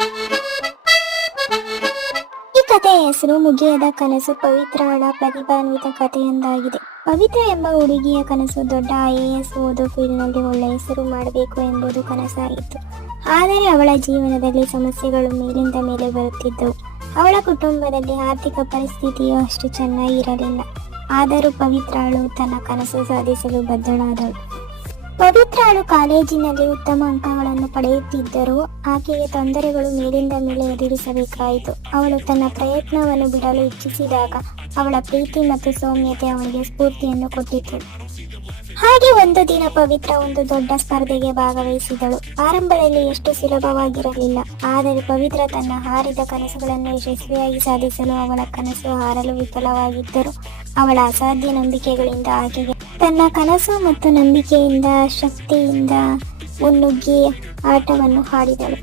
ಈ ಕಥೆಯ ಹೆಸರು ಮುಗಿಯದ ಕನಸು. ಪವಿತ್ರಳ ಪ್ರತಿಭಾನ್ವಿತ ಕಥೆಯೊಂದಾಗಿದೆ. ಪವಿತ್ರ ಎಂಬ ಹುಡುಗಿಯ ಕನಸು ದೊಡ್ಡ IAS ಓದೋ ಫೀಲ್ಡ್ನಲ್ಲಿ ಒಳ್ಳೆ ಹೆಸರು ಮಾಡಬೇಕು ಎಂಬುದು ಕನಸಾಗಿತ್ತು. ಆದರೆ ಅವಳ ಜೀವನದಲ್ಲಿ ಸಮಸ್ಯೆಗಳು ಮೇಲಿಂದ ಮೇಲೆ ಬರುತ್ತಿದ್ದವು. ಅವಳ ಕುಟುಂಬದಲ್ಲಿ ಆರ್ಥಿಕ ಪರಿಸ್ಥಿತಿಯು ಅಷ್ಟು ಚೆನ್ನಾಗಿರಲಿಲ್ಲ. ಆದರೂ ಪವಿತ್ರಳು ತನ್ನ ಕನಸು ಸಾಧಿಸಲು ಬದ್ಧಳಾದಳು. ಪವಿತ್ರಳು ಕಾಲೇಜಿನಲ್ಲಿ ಉತ್ತಮ ಅಂಕಗಳನ್ನು ಪಡೆಯುತ್ತಿದ್ದರೂ ಆಕೆಗೆ ತೊಂದರೆಗಳು ಮೇಲಿಂದ ಮೇಲೆ ಎದುರಿಸಬೇಕಾಯಿತು. ಅವಳು ತನ್ನ ಪ್ರಯತ್ನವನ್ನು ಬಿಡಲು ಇಚ್ಛಿಸಿದಾಗ ಅವಳ ಪ್ರೀತಿ ಮತ್ತು ಸೌಮ್ಯತೆ ಅವಳಿಗೆ ಸ್ಫೂರ್ತಿಯನ್ನು ಕೊಟ್ಟಿತು. ಹಾಗೆ ಒಂದು ದಿನ ಪವಿತ್ರ ಒಂದು ದೊಡ್ಡ ಸ್ಪರ್ಧೆಗೆ ಭಾಗವಹಿಸಿದಳು. ಆರಂಭದಲ್ಲಿ ಎಷ್ಟು ಸುಲಭವಾಗಿರಲಿಲ್ಲ. ಆದರೆ ಪವಿತ್ರ ತನ್ನ ಹಾರಿದ ಕನಸುಗಳನ್ನು ಯಶಸ್ವಿಯಾಗಿ ಸಾಧಿಸಲು ಅವಳ ಕನಸು ಹಾರಲು ವಿಫಲವಾಗಿದ್ದರೂ ಅವಳ ಅಸಾಧ್ಯ ನಂಬಿಕೆಗಳಿಂದ ಆಕೆಗೆ ತನ್ನ ಕನಸು ಮತ್ತು ನಂಬಿಕೆಯಿಂದ ಶಕ್ತಿಯಿಂದ ಮುನ್ನುಗ್ಗಿ ಆಟವನ್ನು ಆಡಿದಳು.